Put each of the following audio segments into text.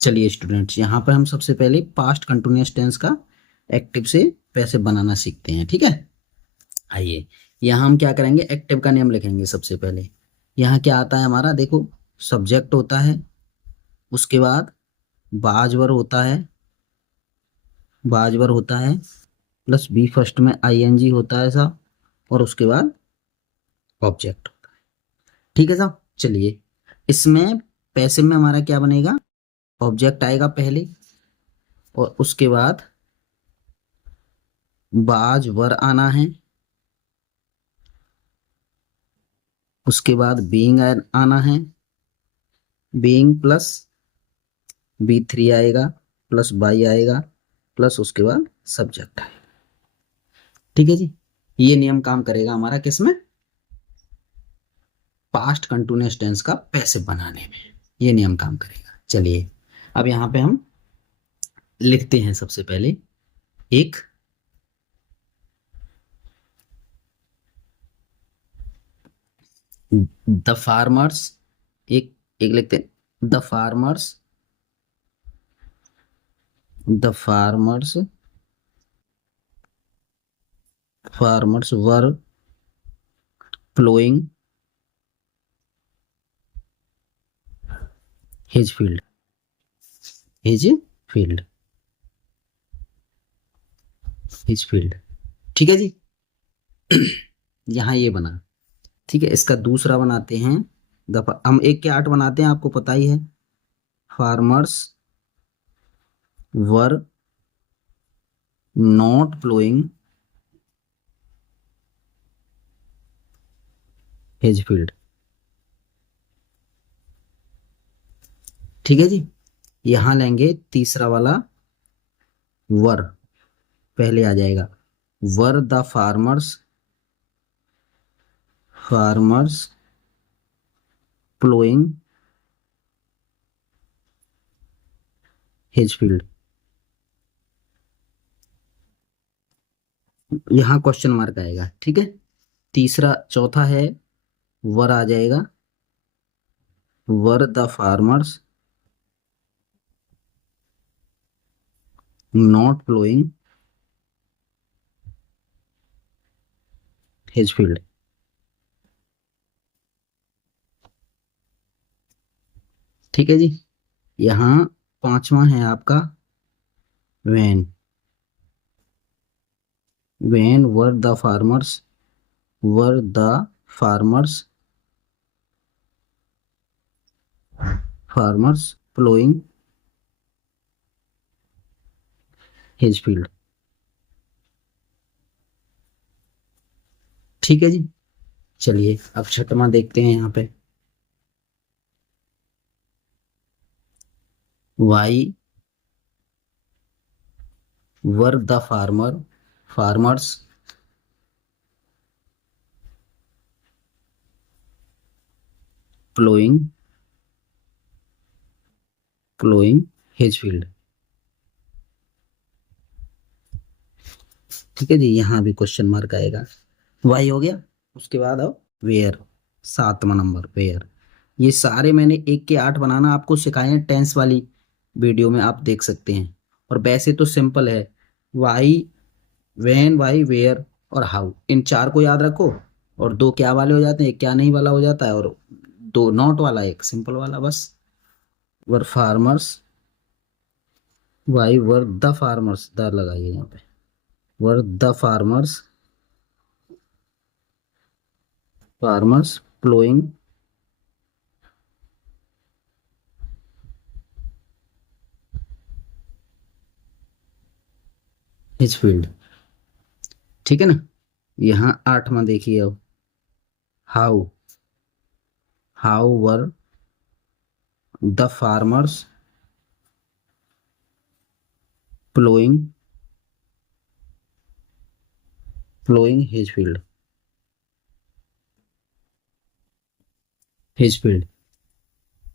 चलिए स्टूडेंट्स, यहाँ पर हम सबसे पहले पास्ट कंटिन्यूअस टेंस का एक्टिव से पैसिव बनाना सीखते हैं। ठीक है, आइए यहाँ हम क्या करेंगे, एक्टिव का नेम लिखेंगे। सबसे पहले यहाँ क्या आता है हमारा, देखो सब्जेक्ट होता है, उसके बाद बाजवर होता है, प्लस बी फर्स्ट में आईएनजी होता है साहब, और उसके बाद ऑब्जेक्ट होता है। ठीक है साहब, चलिए इसमें पैसिव में हमारा क्या बनेगा, ऑब्जेक्ट आएगा पहले और उसके बाद बाजवर आना है, उसके बाद बीइंग आना है, बीइंग प्लस B3 आएगा, प्लस बाई आएगा, प्लस उसके बाद सब्जेक्ट आएगा। ठीक है जी, ये नियम काम करेगा हमारा किसमें, पास्ट कंटिन्यूअस टेंस का पैसिव बनाने में, ये नियम काम करेगा। चलिए अब यहाँ पे हम लिखते हैं सबसे पहले एक द फार्मर्स, एक लिखते हैं the farmers were ploughing his field, ठीक है जी। यहाँ ये बना, ठीक है। इसका दूसरा बनाते हैं, हम 1 के 8 बनाते हैं, आपको पता ही है। Farmers were not ploughing his field, ठीक है जी। यहां लेंगे तीसरा वाला, वर पहले आ जाएगा, were the farmers ploughing his field. यहां क्वेश्चन मार्क आएगा, ठीक है। तीसरा चौथा है, वर आ जाएगा, were the farmers not ploughing his field, ठीक है जी। यहाँ पांचवा है आपका when were the farmers plowing his field, ठीक है जी। चलिए अब छठवां देखते हैं यहाँ पे, why were the farmers plowing his field, ठीक है जी। यहाँ भी क्वेश्चन मार्क आएगा, वाई हो गया। उसके बाद अब वेयर, 7वां नंबर वेयर। ये सारे मैंने 1 के 8 बनाना आपको सिखाए हैं, टेंस वाली वीडियो में आप देख सकते हैं। और वैसे तो सिंपल है, वाई, व्हेन, वाई, वेयर और हाउ, इन 4 को याद रखो और 2 क्या वाले हो जाते हैं, एक क्या नहीं वाला हो जाता है, और 2 नॉट वाला, एक सिंपल वाला। बस were farmers, why were the farmers, the लगाइए यहाँ पे, were the farmers ploughing his field, ठीक है ना। यहाँ 8वां देखिए अब, how were the farmers ploughing his field,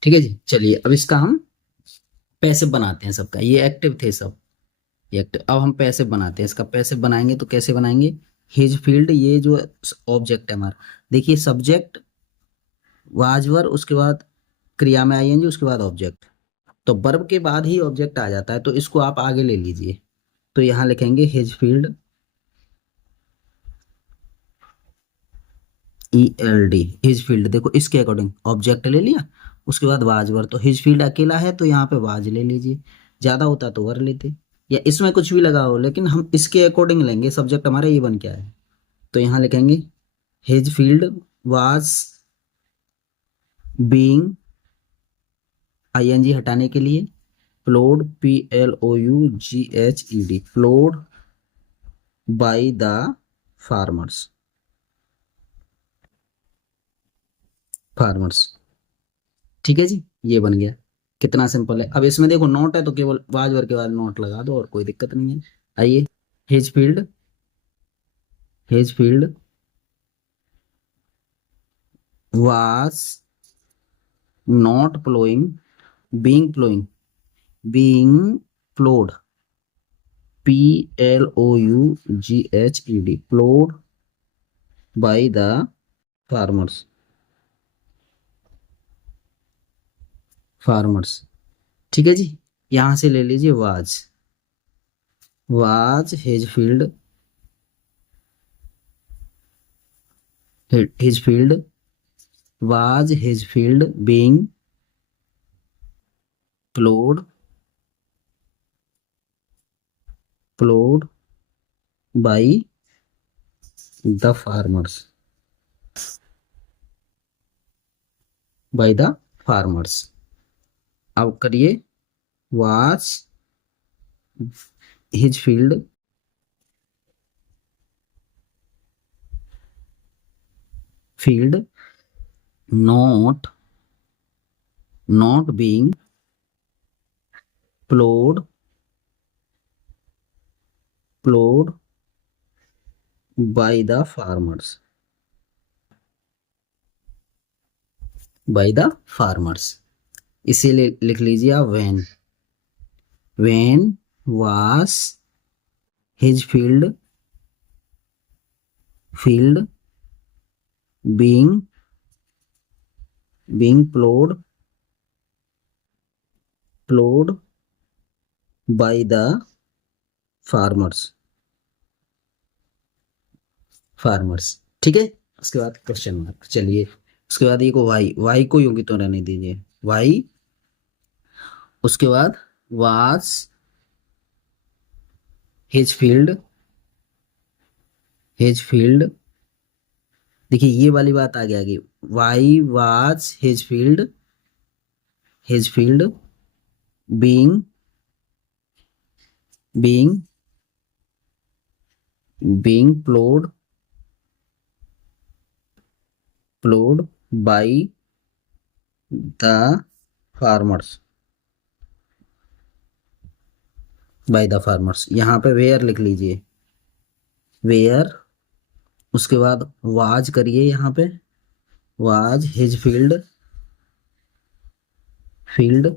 ठीक है जी। चलिए अब इसका हम पैसिव बनाते हैं सबका, ये एक्टिव थे सब, ये एक्टिव। अब हम पैसिव बनाते हैं, इसका पैसिव बनाएंगे तो कैसे बनाएंगे, हिज फील्ड, ये जो ऑब्जेक्ट है हमारा, देखिए सब्जेक्ट वाजवर, उसके बाद क्रिया में आईएनजी, उसके बाद ऑब्जेक्ट, तो वर्ब के बाद ही ऑब्जेक्ट आ जाता है, तो इसको आप आगे ले लीजिए। तो यहां लिखेंगे his field, ELD, his field. देखो इसके अकॉर्डिंग ऑब्जेक्ट ले लिया, उसके बाद वाज वर, तो हिज फील्ड अकेला है तो यहाँ पे वाज ले लीजिए, ज्यादा होता तो वर लेते, या इसमें कुछ भी लगा हो, लेकिन हम इसके अकॉर्डिंग लेंगे, सब्जेक्ट हमारा ये बन क्या है। तो यहाँ लिखेंगे his field was being, ING हटाने के लिए, प्लोड, PLOUGHED, प्लोड by the farmers, farmers. ठीक है जी, ये बन गया। कितना सिंपल है। अब इसमें देखो नोट है तो केवल वाज वर के बाद नोट लगा दो और कोई दिक्कत नहीं है। आइए, his field, his field was not ploughing, being ploughing, being प्लोड, PLOUGHED, प्लोड by the farmers, farmers. ठीक है जी, यहां से ले लीजिए was, was his field, his field was his field being plowed, plowed by the farmers, by the farmers। अब करिए was his field, field not, not being plowed, plowed by the farmers, by the farmers। इसीलिए लिख लीजिए आप when, when was his field, field being, being plowed, plowed by the farmers, farmers. ठीक है, उसके बाद क्वेश्चन मार्क। चलिए, उसके बाद ये को वाई, वाई को यूं की तो रहने दीजिए, वाई। उसके बाद was his field, his field, देखिए ये वाली बात आ गया कि why was his field, his field being, being, being प्लोड, प्लोड by the farmers, by the farmers. यहाँ पे वेयर लिख लीजिए, वेयर। उसके बाद वाज करिए, यहाँ पे was his field, field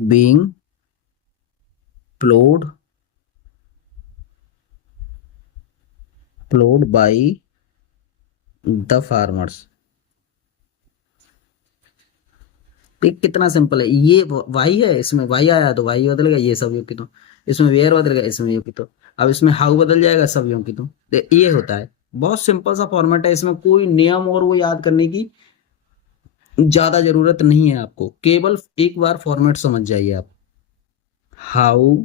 being प्लोड, प्लोड by the farmers. देख कितना सिंपल है। ये वाई है, इसमें वाई आया तो वाई बदलेगा, ये सब योग की तो, इसमें वेयर बदलेगा, इसमें योग की तो, अब इसमें हाउ बदल जाएगा, सब योग की तो। ये होता है, बहुत सिंपल सा फॉर्मेट है, इसमें कोई नियम और वो याद करने की ज्यादा जरूरत नहीं है आपको, केवल एक बार फॉर्मेट समझ जाइए आप। How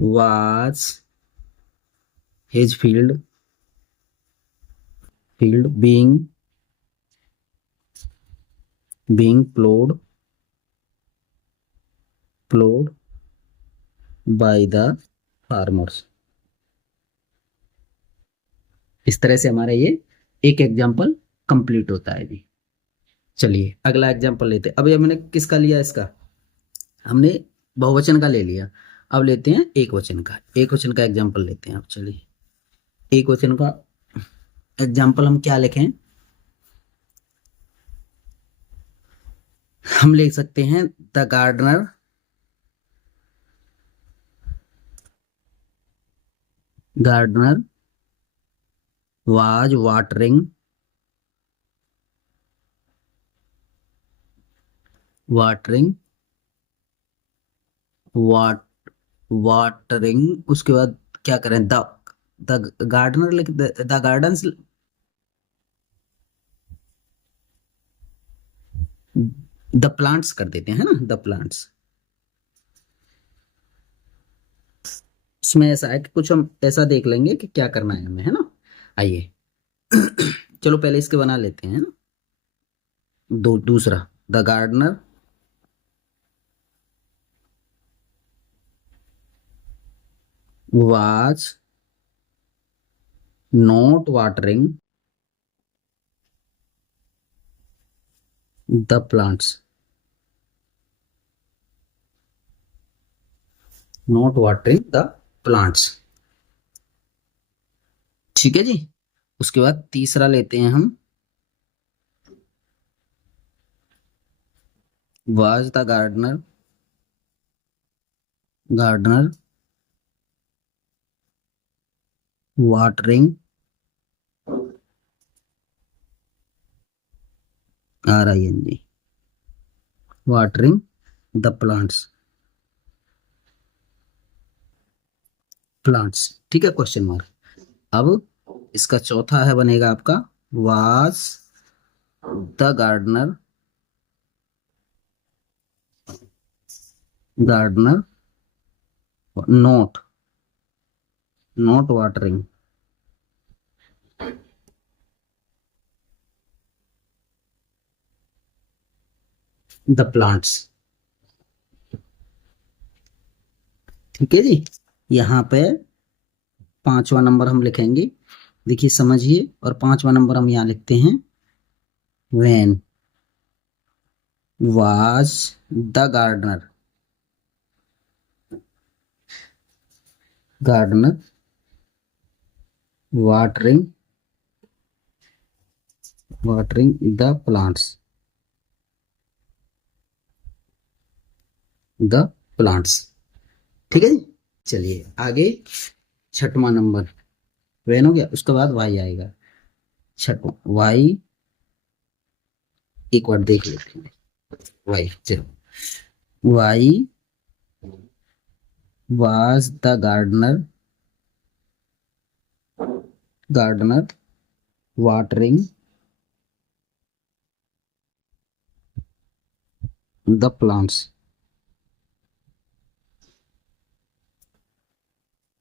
was his field, field being, being प्लोड, प्लोड by the farmers. इस तरह से हमारा ये एक एग्जाम्पल कंप्लीट होता है जी। चलिए अगला एग्जाम्पल लेते हैं। अभी हमने किसका लिया, इसका हमने बहुवचन का ले लिया, अब लेते हैं एक वचन का, एक वचन का एग्जाम्पल लेते हैं। अब चलिए एक वचन का एग्जाम्पल हम क्या लिखें, हम लिख सकते हैं the gardener, gardener was watering, watering what watering, उसके बाद क्या करें, द गार्डनर लिख, द गार्डन्स, द प्लांट्स कर देते हैं, है ना, द प्लांट्स। इसमें ऐसा है कि कुछ हम ऐसा देख लेंगे कि क्या करना है हमें, है ना। आइए चलो पहले इसके बना लेते हैं ना। दूसरा, the gardener was not watering the plants, not watering the plants. ठीक है जी। उसके बाद तीसरा लेते हैं हम, was the gardener watering, RING, watering the plants. ठीक है, क्वेश्चन मार्क। अब इसका चौथा है बनेगा आपका, was the gardener not watering the plants. ठीक है जी। यहाँ पे पांचवा नंबर हम लिखेंगे, देखिए समझिए, और पांचवा नंबर हम यहाँ लिखते हैं, when was the gardener watering the plants. ठीक है जी। चलिए आगे, छठवां नंबर वेन हो गया, उसके बाद वाई आएगा। छठवां वाई, एक बार देख लेते हैं, वाई चलो, why was the gardener watering the plants,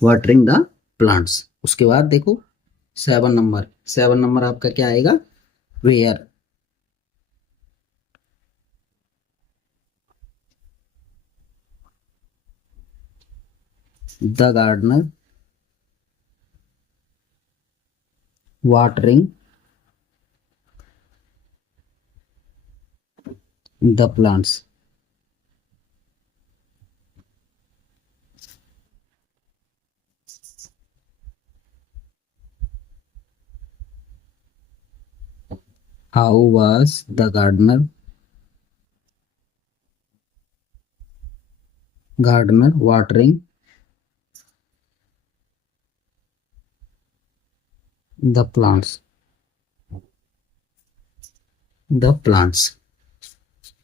watering the plants. उसके बाद देखो 7 नंबर आपका क्या आएगा, where the gardener watering the plants. How was the gardener watering the plants.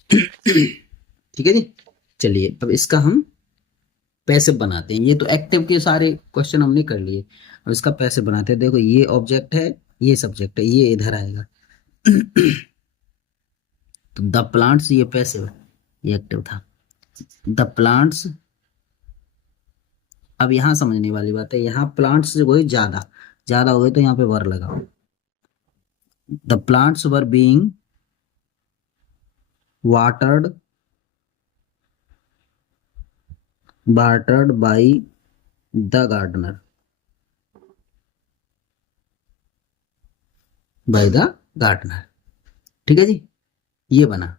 ठीक है जी। चलिए अब इसका हम पैसिव बनाते हैं। ये तो एक्टिव के सारे क्वेश्चन हमने कर लिए, अब इसका पैसिव बनाते हैं। देखो ये ऑब्जेक्ट है, ये सब्जेक्ट है, ये इधर आएगा तो द प्लांट्स, ये पैसिव है, ये एक्टिव था। द प्लांट्स, अब यहाँ समझने वाली बात है, यहाँ प्लांट्स जो कोई ज्यादा ज्यादा हो गए तो यहाँ पे वर लगाओ। The plants were being watered by the gardener, ठीक है जी। ये बना।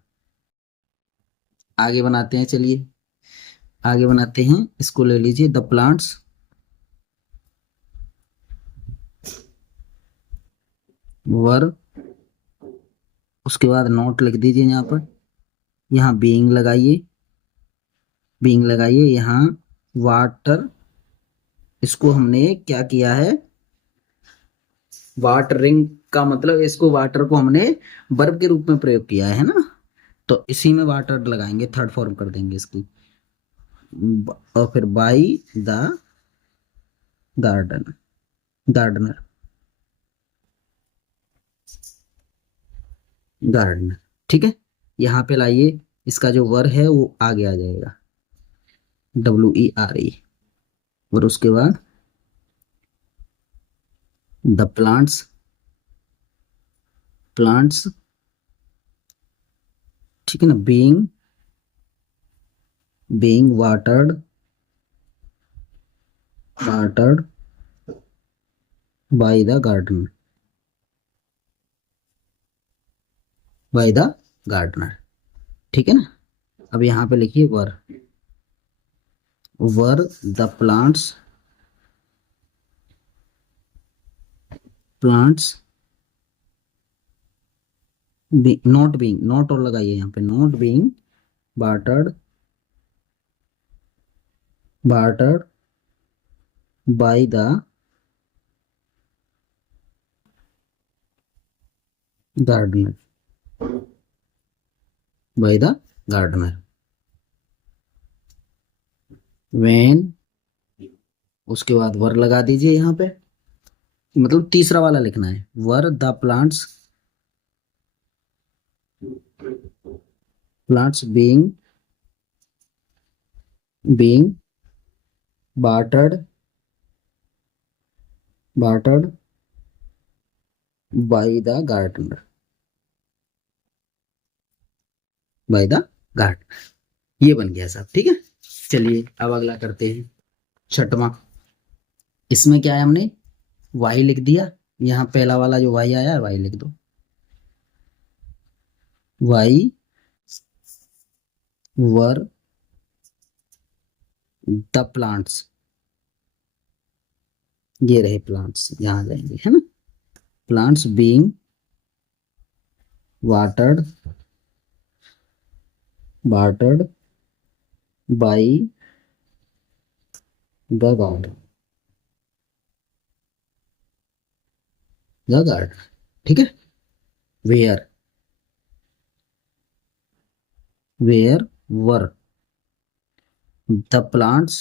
आगे बनाते हैं, चलिए आगे बनाते हैं, इसको ले लीजिए, द प्लांट्स वर, उसके बाद नोट लिख दीजिए यहाँ पर, यहाँ बीइंग लगाइए, यहाँ वाटर, इसको हमने क्या किया है, वाटरिंग का मतलब, इसको वाटर को हमने वर्ब के रूप में प्रयोग किया है ना, तो इसी में वाटर लगाएंगे, थर्ड फॉर्म कर देंगे इसकी। और फिर by the garden, gardener, gardener. ठीक है, यहाँ पे लाइए, इसका जो वर है वो आगे आ जाएगा, WERE। और उसके बाद द प्लांट्स, प्लांट्स, ठीक है ना, being, being watered, watered by the garden, by the gardener. ठीक है ना। अब यहाँ पे लिखिए were, were the plants, plants not being, not और लगाइए यहाँ पे, not being watered, watered by the gardener, by the gardener. When, उसके बाद वर लगा दीजिए यहाँ पे, मतलब तीसरा वाला लिखना है, were the plants, plants being, being watered, watered by the gardener, by the gardener. ये बन गया साहब। ठीक है, चलिए अब अगला करते हैं, छठवां। इसमें क्या है, हमने वाई लिख दिया, यहाँ पहला वाला जो वाई आया है वाई लिख दो, वाई वर द प्लांट्स, ये रहे प्लांट्स, यहाँ जाएंगे, है ना, plants being watered, watered by the garden, the garden. ठीक है, where, where were the plants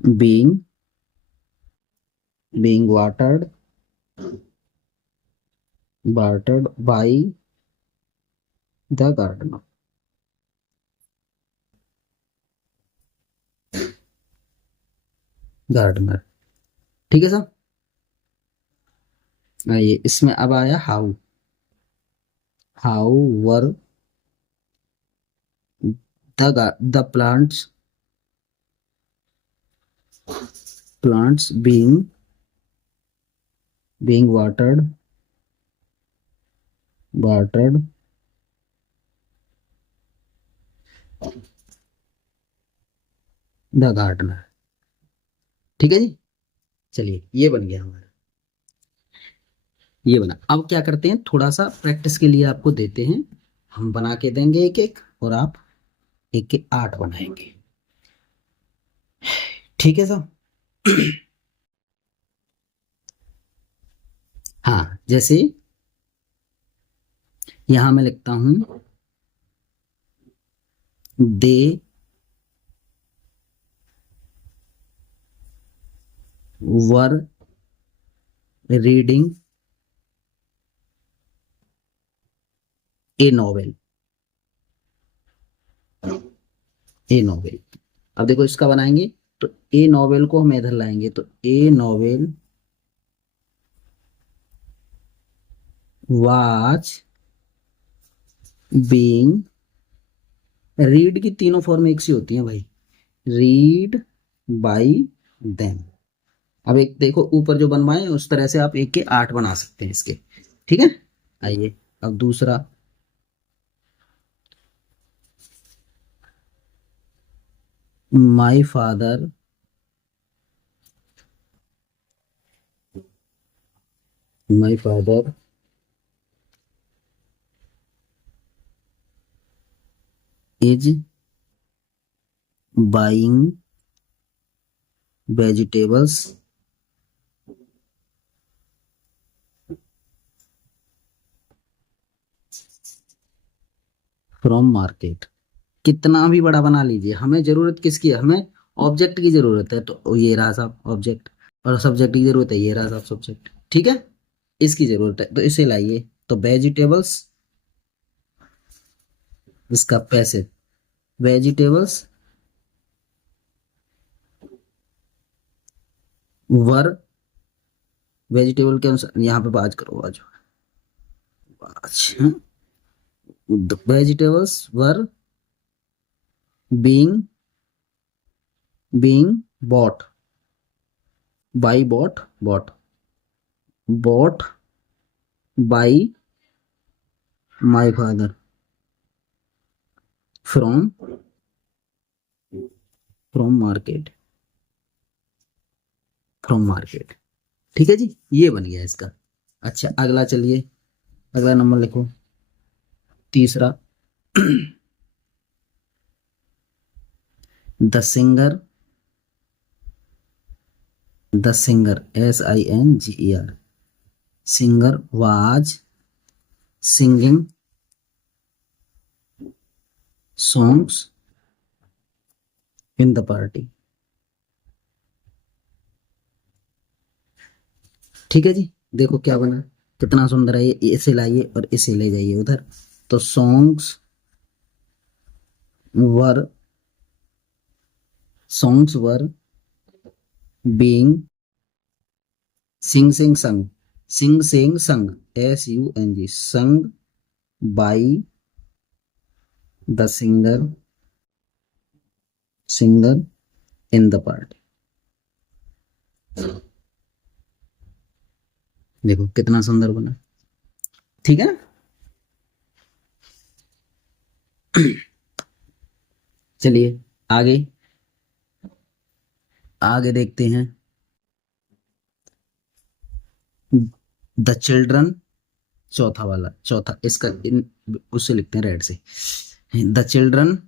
being, being watered, watered by the garden, gardener. ठीक है साहब। आइए इसमें अब आया how, how were the plants, plants being, being watered, watered the gardener. ठीक है जी, चलिए ये बन गया हमारा, ये बना। अब क्या करते हैं, थोड़ा सा प्रैक्टिस के लिए आपको देते हैं, हम बना के देंगे एक एक, और आप एक के 8 बनाएंगे। ठीक है साहब। हाँ, जैसे यहां मैं लिखता हूं, they were reading a novel, a novel. अब देखो इसका बनाएंगे, तो ए नॉवेल को हम इधर लाएंगे, तो ए नॉवेल वाज बीइंग, रीड की तीनों फॉर्म एक सी होती हैं भाई, रीड बाय देम। अब एक देखो ऊपर जो बनवाए उस तरह से आप एक के 8 बना सकते हैं इसके। ठीक है, आइए अब दूसरा, my father, my father is buying vegetables from market. कितना भी बड़ा बना लीजिए, हमें जरूरत किसकी है, हमें ऑब्जेक्ट की जरूरत है, तो ये रहा साहब ऑब्जेक्ट, और सब्जेक्ट की जरूरत है, ये रहा साहब सब्जेक्ट, ठीक है। इसकी जरूरत है तो इसे लाइए, तो वेजिटेबल्स, इसका पैसिव, वेजिटेबल्स वर, वेजिटेबल के अनुसार यहाँ पे बाज करो, आज अच्छा, vegetables were being being bot by bot by my father from market, ठीक है जी, ये बन गया इसका। अच्छा अगला चलिए, अगला नंबर लिखो, तीसरा, the singer SINGER, singer was singing songs in the party, ठीक है जी। देखो क्या बना, कितना सुंदर है ये, इसे लाइए और इसे ले जाइए उधर, तो songs were being sung sung by the singer in the party। देखो कितना सुंदर बना, ठीक है ना। चलिए आगे देखते हैं, द चिल्ड्रन, चौथा इसका उससे लिखते हैं रेड से, the children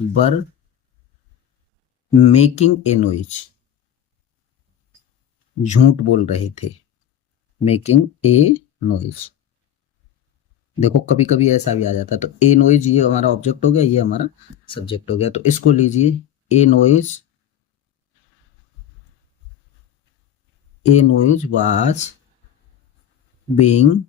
were making a noise, झूठ बोल रहे थे, मेकिंग ए नॉइज। देखो कभी कभी ऐसा भी आ जाता है, तो ए नॉइज ये हमारा ऑब्जेक्ट हो गया, ये हमारा सब्जेक्ट हो गया, तो इसको लीजिए, ए noise was being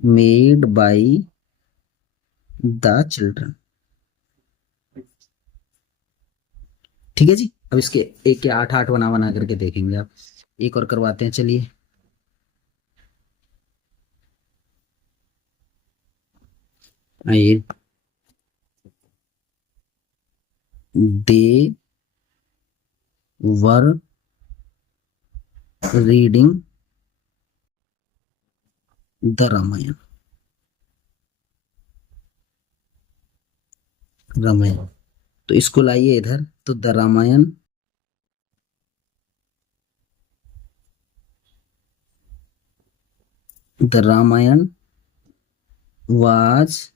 made by the children, ठीक है जी। अब इसके एक के 8 बना करके देखेंगे आप, एक और करवाते हैं, चलिए आइए, they were reading the Ramayana, तो इसको लाइए इधर, तो the Ramayana was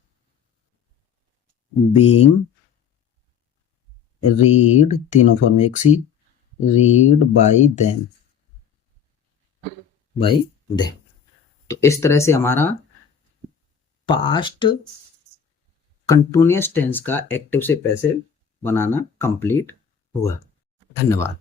being read, तीनों फॉर्म एक सी, रीड बाय देम, तो इस तरह से हमारा पास्ट कंटिन्यूअस टेंस का एक्टिव से पैसिव बनाना कंप्लीट हुआ। धन्यवाद।